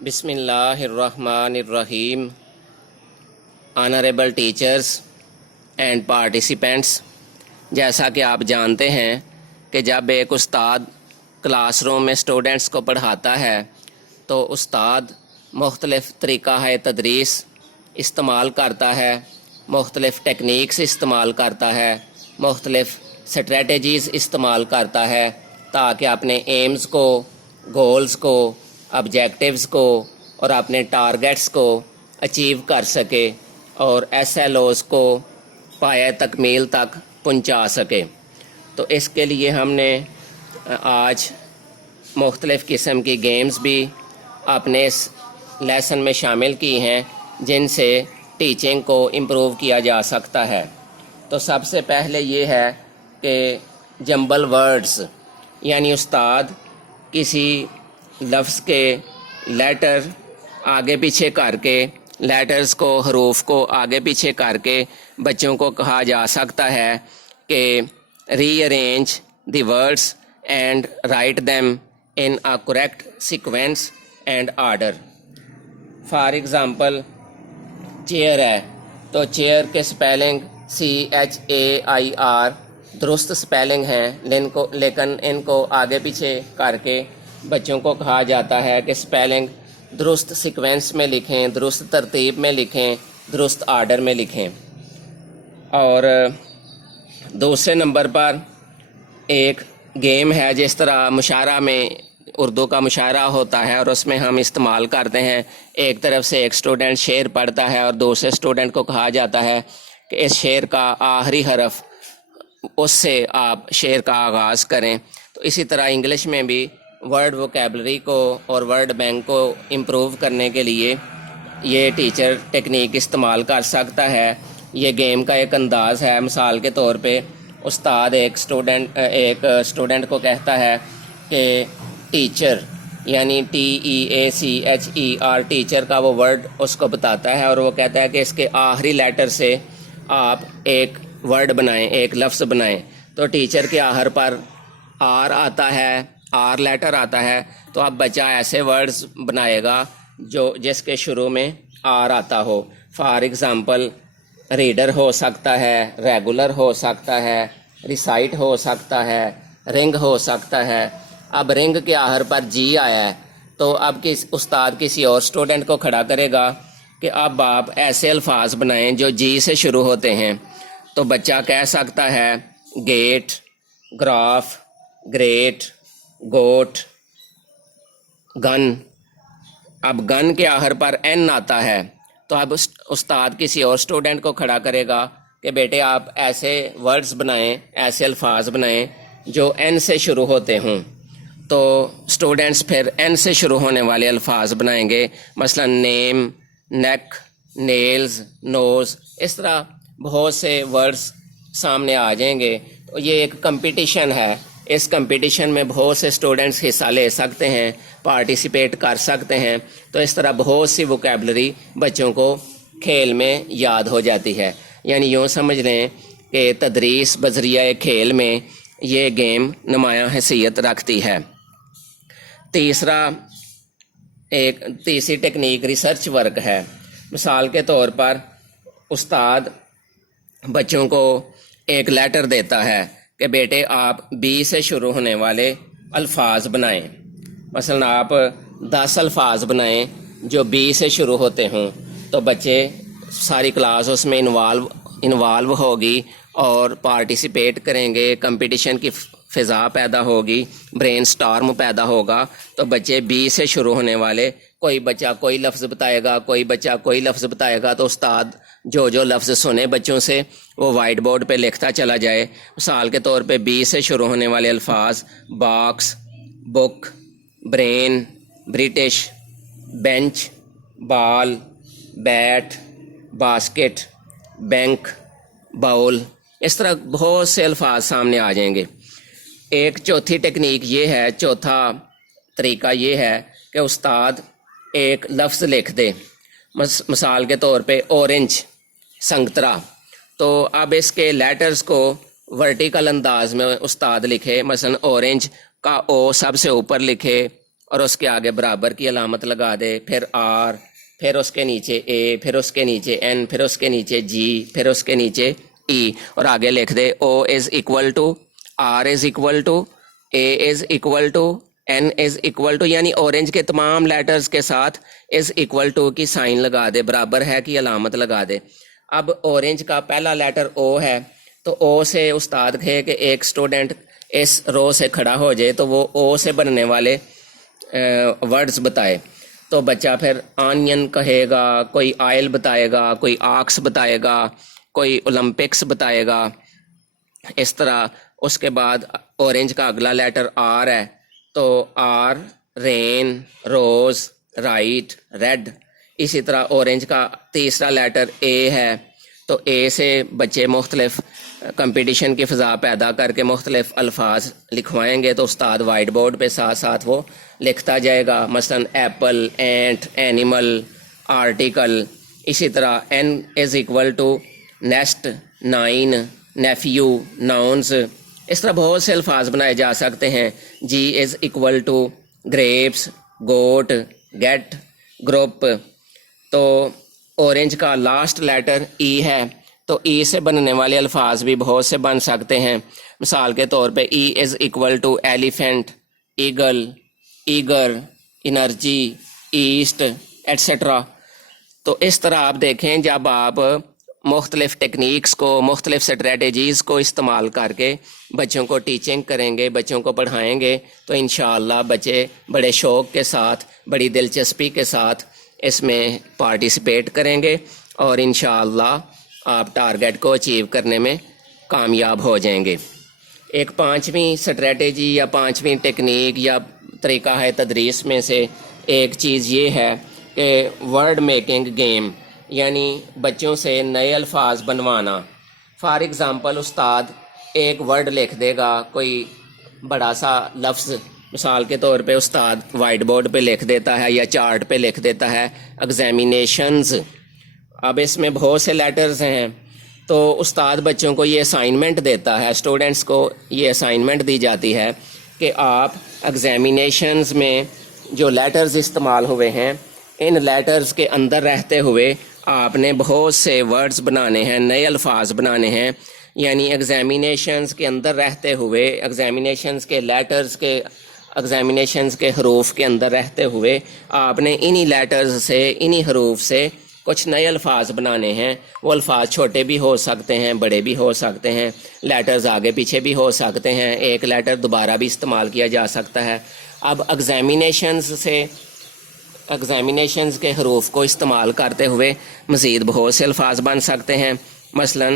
بسم اللہ الرحمن الرحیم. آنریبل ٹیچرز اینڈ پارٹیسپینٹس، جیسا کہ آپ جانتے ہیں کہ جب ایک استاد کلاس روم میں اسٹوڈنٹس کو پڑھاتا ہے تو استاد مختلف طریقہ تدریس استعمال کرتا ہے، مختلف ٹیکنیکس استعمال کرتا ہے، مختلف اسٹریٹجیز استعمال کرتا ہے تاکہ اپنے ایمز کو، گولز کو، آبجیکٹیوز کو اور اپنے ٹارگیٹس کو اچیو کر سکے اور ایس ایل اوز کو پایہ تکمیل تک پہنچا سکے. تو اس کے لیے ہم نے آج مختلف قسم کی گیمز بھی اپنے اس لیسن میں شامل کی ہیں جن سے ٹیچنگ کو امپروو کیا جا سکتا ہے. تو سب سے پہلے یہ ہے کہ جمبل ورڈز، یعنی استاد کسی لفظ کے لیٹر آگے پیچھے کر کے، لیٹرز کو، حروف کو آگے پیچھے کر کے بچوں کو کہا جا سکتا ہے کہ rearrange the words and write them in a correct sequence and order. For example chair ہے تو چیئر کے سپیلنگ CHAIR درست سپیلنگ ہیں، لیکن ان کو آگے پیچھے کر کے بچوں کو کہا جاتا ہے کہ سپیلنگ درست سیکوینس میں لکھیں، درست ترتیب میں لکھیں، درست آرڈر میں لکھیں. اور دوسرے نمبر پر ایک گیم ہے، جس طرح مشاعرہ میں اردو کا مشاعرہ ہوتا ہے اور اس میں ہم استعمال کرتے ہیں، ایک طرف سے ایک اسٹوڈنٹ شعر پڑھتا ہے اور دوسرے اسٹوڈنٹ کو کہا جاتا ہے کہ اس شعر کا آخری حرف اس سے آپ شعر کا آغاز کریں. تو اسی طرح انگلش میں بھی ورڈ ووکیبلری کو اور ورڈ بینک کو امپروو کرنے کے لیے یہ ٹیچر ٹیکنیک استعمال کر سکتا ہے. یہ گیم کا ایک انداز ہے. مثال کے طور پہ استاد ایک اسٹوڈنٹ کو کہتا ہے کہ ٹیچر، یعنی TEACHER، ٹیچر کا وہ ورڈ اس کو بتاتا ہے اور وہ کہتا ہے کہ اس کے آخری لیٹر سے آپ ایک ورڈ بنائیں، ایک لفظ بنائیں. تو ٹیچر کے آخر پر آر آتا ہے، آر لیٹر آتا ہے، تو اب بچہ ایسے ورڈز بنائے گا جس کے شروع میں آر آتا ہو. فار ایگزامپل ریڈر ہو سکتا ہے، ریگولر ہو سکتا ہے، ریسائٹ ہو سکتا ہے، رنگ ہو سکتا ہے. اب رنگ کے آخر پر جی آیا ہے تو اب استاد کسی اور اسٹوڈنٹ کو کھڑا کرے گا کہ اب آپ ایسے الفاظ بنائیں جو جی سے شروع ہوتے ہیں. تو بچہ کہہ سکتا ہے گیٹ، گراف، گریٹ، گوٹ، گن. اب گن کے آخر پر این آتا ہے تو اب استاد کسی اور اسٹوڈنٹ کو کھڑا کرے گا کہ بیٹے آپ ایسے ورڈز بنائیں، ایسے الفاظ بنائیں جو این سے شروع ہوتے ہوں. تو اسٹوڈنٹس پھر این سے شروع ہونے والے الفاظ بنائیں گے، مثلا نیم، نیک، نیلز، نوز. اس طرح بہت سے ورڈز سامنے آ جائیں گے. تو یہ ایک کمپٹیشن ہے. اس کمپٹیشن میں بہت سے اسٹوڈنٹس حصہ لے سکتے ہیں، پارٹیسپیٹ کر سکتے ہیں. تو اس طرح بہت سی ووکیبلری بچوں کو کھیل میں یاد ہو جاتی ہے. یعنی یوں سمجھ لیں کہ تدریس بذریعہ کھیل میں یہ گیم نمایاں حیثیت رکھتی ہے. تیسری ٹیکنیک ریسرچ ورک ہے. مثال کے طور پر استاد بچوں کو ایک لیٹر دیتا ہے کہ بیٹے آپ بی سے شروع ہونے والے الفاظ بنائیں. مثلا آپ 10 الفاظ بنائیں جو بی سے شروع ہوتے ہوں. تو بچے، ساری کلاس اس میں انوالو ہوگی اور پارٹیسپیٹ کریں گے، کمپٹیشن کی فضا پیدا ہوگی، برین سٹارم پیدا ہوگا. تو بچے بی سے شروع ہونے والے، کوئی بچہ کوئی لفظ بتائے گا، کوئی بچہ کوئی لفظ بتائے گا. تو استاد جو لفظ سنے بچوں سے وہ وائٹ بورڈ پہ لکھتا چلا جائے. مثال کے طور پہ بی سے شروع ہونے والے الفاظ باکس، بک، برین، برٹش، بینچ، بال، بیٹ، باسکٹ، بینک، باؤل. اس طرح بہت سے الفاظ سامنے آ جائیں گے. ایک چوتھی ٹیکنیک یہ ہے، چوتھا طریقہ یہ ہے کہ استاد ایک لفظ لکھ دے. مثال کے طور پہ اورنج، سنگترا. تو اب اس کے لیٹرز کو ورٹیکل انداز میں استاد لکھے. مثلا اورنج کا او سب سے اوپر لکھے اور اس کے آگے برابر کی علامت لگا دے، پھر آر، پھر اس کے نیچے اے، پھر اس کے نیچے این، پھر اس کے نیچے جی، پھر اس کے نیچے ای، اور آگے لکھ دے O is equal to, R is equal to, A is equal to, N is equal to, یعنی اورنج کے تمام لیٹرز کے ساتھ از اکول ٹو کی سائن لگا دے، برابر ہے کی علامت لگا دے۔ اب اورنج کا پہلا لیٹر او ہے، تو او سے استاد کہے کہ ایک اسٹوڈنٹ اس رو سے کھڑا ہو جائے تو وہ او سے بننے والے ورڈز بتائے، تو بچہ پھر آنین کہے گا، کوئی آئل بتائے گا، کوئی آکس بتائے گا، کوئی اولمپکس بتائے گا، اس طرح۔ اس کے بعد اورنج کا اگلا لیٹر آر ہے، تو R rain, rose, right, red. اسی طرح اورنج کا تیسرا لیٹر اے ہے، تو اے سے بچے مختلف کمپٹیشن کی فضا پیدا کر کے مختلف الفاظ لکھوائیں گے، تو استاد وائٹ بورڈ پہ ساتھ ساتھ وہ لکھتا جائے گا، مثلا ایپل، اینٹ، اینیمل، آرٹیکل۔ اسی طرح N is equal to nest, nine, nephew, nouns. اس طرح بہت سے الفاظ بنائے جا سکتے ہیں۔ G is equal to grapes, goat, gate, group. تو اورنج کا لاسٹ لیٹر ای ہے، تو ای سے بننے والے الفاظ بھی بہت سے بن سکتے ہیں۔ مثال کے طور پہ E is equal to elephant, eagle, eager, energy, east, etcetera. تو اس طرح آپ دیکھیں، جب آپ مختلف ٹیکنیکس کو، مختلف اسٹریٹجیز کو استعمال کر کے بچوں کو ٹیچنگ کریں گے، بچوں کو پڑھائیں گے، تو انشاءاللہ بچے بڑے شوق کے ساتھ، بڑی دلچسپی کے ساتھ اس میں پارٹیسپیٹ کریں گے، اور انشاءاللہ آپ ٹارگیٹ کو اچیو کرنے میں کامیاب ہو جائیں گے۔ ایک پانچویں اسٹریٹجی یا پانچویں ٹیکنیک یا طریقہ ہے تدریس میں سے ایک چیز یہ ہے کہ ورڈ میکنگ گیم، یعنی بچوں سے نئے الفاظ بنوانا۔ فار ایگزامپل استاد ایک ورڈ لکھ دے گا، کوئی بڑا سا لفظ، مثال کے طور پہ استاد وائٹ بورڈ پہ لکھ دیتا ہے یا چارٹ پہ لکھ دیتا ہے ایگزامینیشنز۔ اب اس میں بہت سے لیٹرز ہیں، تو استاد بچوں کو یہ اسائنمنٹ دیتا ہے، اسٹوڈنٹس کو یہ اسائنمنٹ دی جاتی ہے کہ آپ ایگزامینیشنز میں جو لیٹرز استعمال ہوئے ہیں، ان لیٹرز کے اندر رہتے ہوئے آپ نے بہت سے ورڈز بنانے ہیں، نئے الفاظ بنانے ہیں۔ یعنی ایگزامینیشنز کے اندر رہتے ہوئے، ایگزامینیشنز کے لیٹرز کے، ایگزامینیشنز کے حروف کے اندر رہتے ہوئے آپ نے انہی لیٹرز سے، انہی حروف سے کچھ نئے الفاظ بنانے ہیں۔ وہ الفاظ چھوٹے بھی ہو سکتے ہیں، بڑے بھی ہو سکتے ہیں، لیٹرز آگے پیچھے بھی ہو سکتے ہیں، ایک لیٹر دوبارہ بھی استعمال کیا جا سکتا ہے۔ اب ایگزامینیشنز سے، ایگزامینیشنز کے حروف کو استعمال کرتے ہوئے مزید بہت سے الفاظ بن سکتے ہیں، مثلا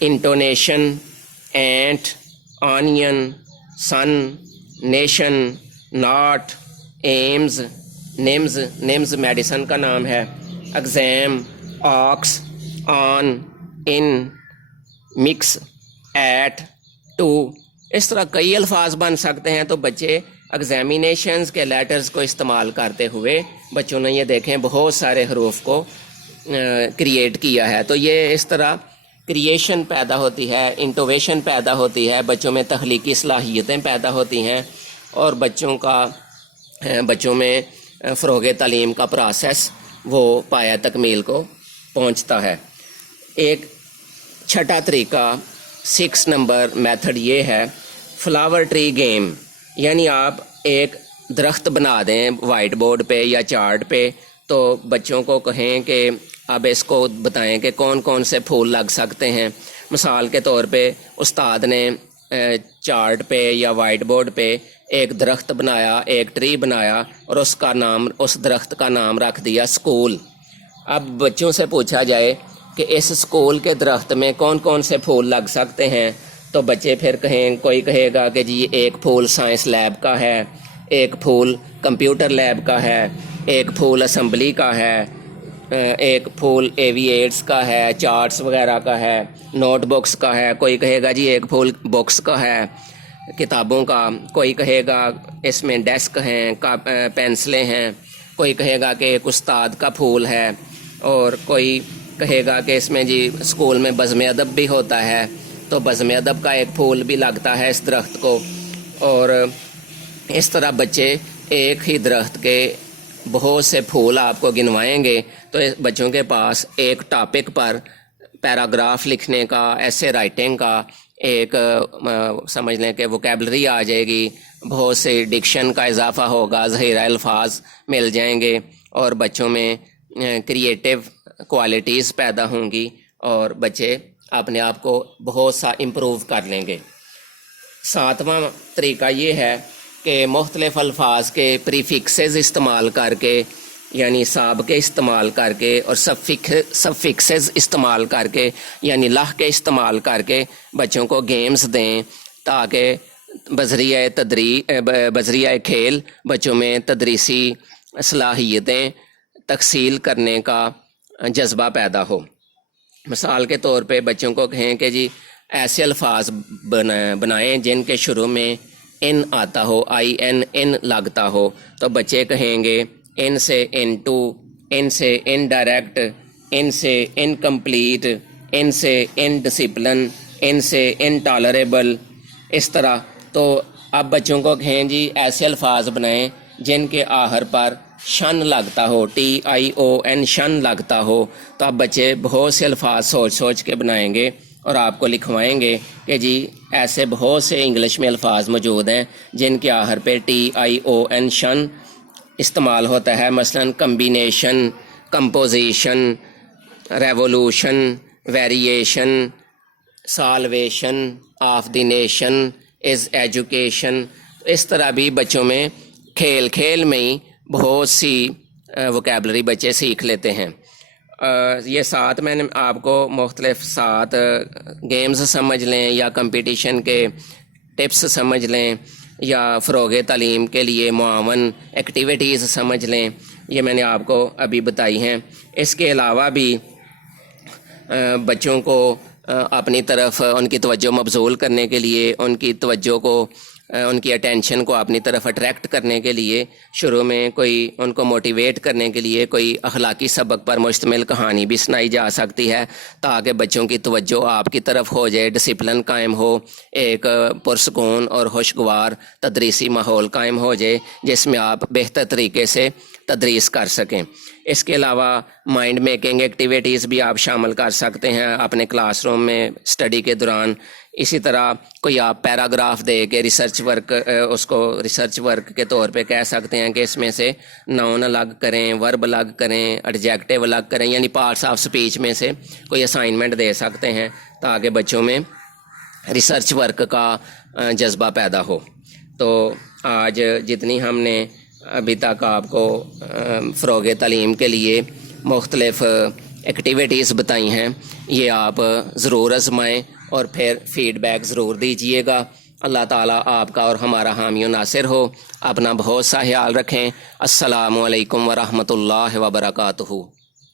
intonation, ant, onion, sun, nation, not, aims, names, names medicine کا نام ہے، exam, ox, on, in, mix, eight, two. اس طرح کئی الفاظ بن سکتے ہیں۔ تو بچے ایگزامینیشنز کے لیٹرز کو استعمال کرتے ہوئے بچوں نے یہ دیکھیں بہت سارے حروف کو کریٹ کیا ہے۔ تو یہ اس طرح کریشن پیدا ہوتی ہے، انٹویشن پیدا ہوتی ہے، بچوں میں تخلیقی صلاحیتیں پیدا ہوتی ہیں، اور بچوں میں فروغ تعلیم کا پروسیس وہ پایہ تکمیل کو پہنچتا ہے۔ ایک چھٹا طریقہ، 6 نمبر میتھڈ یہ ہے فلاور ٹری گیم، یعنی آپ ایک درخت بنا دیں وائٹ بورڈ پہ یا چارٹ پہ، تو بچوں کو کہیں کہ اب اس کو بتائیں کہ کون کون سے پھول لگ سکتے ہیں۔ مثال کے طور پہ استاد نے چارٹ پہ یا وائٹ بورڈ پہ ایک درخت بنایا، ایک ٹری بنایا، اور اس درخت کا نام رکھ دیا اسکول۔ اب بچوں سے پوچھا جائے کہ اس اسکول کے درخت میں کون کون سے پھول لگ سکتے ہیں، تو بچے پھر کوئی کہے گا کہ جی ایک پھول سائنس لیب کا ہے، ایک پھول کمپیوٹر لیب کا ہے، ایک پھول اسمبلی کا ہے، ایک پھول ایویٹس کا ہے، چارٹس وغیرہ کا ہے، نوٹ بکس کا ہے، کوئی کہے گا جی ایک پھول بکس کا ہے، کتابوں کا، کوئی کہے گا اس میں ڈیسک ہیں، پینسلیں ہیں، کوئی کہے گا کہ ایک استاد کا پھول ہے، اور کوئی کہے گا کہ اس میں جی اسکول میں بزم ادب بھی ہوتا ہے، تو بزم ادب کا ایک پھول بھی لگتا ہے اس درخت کو۔ اور اس طرح بچے ایک ہی درخت کے بہت سے پھول آپ کو گنوائیں گے تو بچوں کے پاس ایک ٹاپک پر پیراگراف لکھنے کا، ایسے رائٹنگ کا ایک سمجھ لیں کہ ووکیبلری آ جائے گی، بہت سے ڈکشن کا اضافہ ہوگا، ذخیرہ الفاظ مل جائیں گے اور بچوں میں کریٹیو کوالٹیز پیدا ہوں گی اور بچے اپنے آپ کو بہت سا امپروو کر لیں گے۔ 7واں طریقہ یہ ہے کہ مختلف الفاظ کے پریفکسز استعمال کر کے، یعنی سابقے استعمال کر کے اور سفکسز استعمال کر کے، یعنی لاحقے استعمال کر کے بچوں کو گیمز دیں تاکہ بذریعہ کھیل بچوں میں تدریسی صلاحیتیں تکمیل کرنے کا جذبہ پیدا ہو۔ مثال کے طور پہ بچوں کو کہیں کہ جی ایسے الفاظ بنائیں جن کے شروع میں ان آتا ہو، ان لگتا ہو، تو بچے کہیں گے ان سے انٹو، ان سے انڈائریکٹ، ان سے انکمپلیٹ، ان سے انڈسپلن، ان سے انٹالریبل، اس طرح۔ تو اب بچوں کو کہیں جی ایسے الفاظ بنائیں جن کے آخر پر شن لگتا ہو، TION شن لگتا ہو، تو اب بچے بہت سے الفاظ سوچ کے بنائیں گے اور آپ کو لکھوائیں گے کہ جی ایسے بہت سے انگلش میں الفاظ موجود ہیں جن کے آخر پہ TION شن استعمال ہوتا ہے، مثلا combination, composition, revolution, variation, salvation of the nation is education. اس طرح بھی بچوں میں کھیل میں ہی بہت سی ووکیبلری بچے سیکھ لیتے ہیں۔ یہ 7 میں نے آپ کو مختلف 7 گیمز سمجھ لیں یا کمپٹیشن کے ٹپس سمجھ لیں یا فروغ تعلیم کے لیے معاون ایکٹیویٹیز سمجھ لیں، یہ میں نے آپ کو ابھی بتائی ہیں۔ اس کے علاوہ بھی بچوں کو اپنی طرف ان کی توجہ مبذول کرنے کے لیے، ان کی توجہ کو، ان کی اٹینشن کو اپنی طرف اٹریکٹ کرنے کے لیے شروع میں کوئی ان کو موٹیویٹ کرنے کے لیے کوئی اخلاقی سبق پر مشتمل کہانی بھی سنائی جا سکتی ہے تاکہ بچوں کی توجہ آپ کی طرف ہو جائے، ڈسپلن قائم ہو، ایک پرسکون اور خوشگوار تدریسی ماحول قائم ہو جائے جس میں آپ بہتر طریقے سے تدریس کر سکیں۔ اس کے علاوہ مائنڈ میکنگ ایکٹیویٹیز بھی آپ شامل کر سکتے ہیں اپنے کلاس روم میں اسٹڈی کے دوران۔ اسی طرح کوئی آپ پیراگراف دے کے ریسرچ ورک کے طور پہ کہہ سکتے ہیں کہ اس میں سے ناؤن الگ کریں، ورب الگ کریں، ایڈجیکٹیو الگ کریں، یعنی پارٹس آف سپیچ میں سے کوئی اسائنمنٹ دے سکتے ہیں تاکہ بچوں میں ریسرچ ورک کا جذبہ پیدا ہو۔ تو آج جتنی ہم نے ابھی تک آپ کو فروغ تعلیم کے لیے مختلف ایکٹیویٹیز بتائی ہیں، یہ آپ ضرور آزمائیں اور پھر فیڈ بیک ضرور دیجیے گا۔ اللہ تعالیٰ آپ کا اور ہمارا حامی و ناصر ہو۔ اپنا بہت سا خیال رکھیں۔ السلام علیکم ورحمۃ اللہ وبرکاتہ۔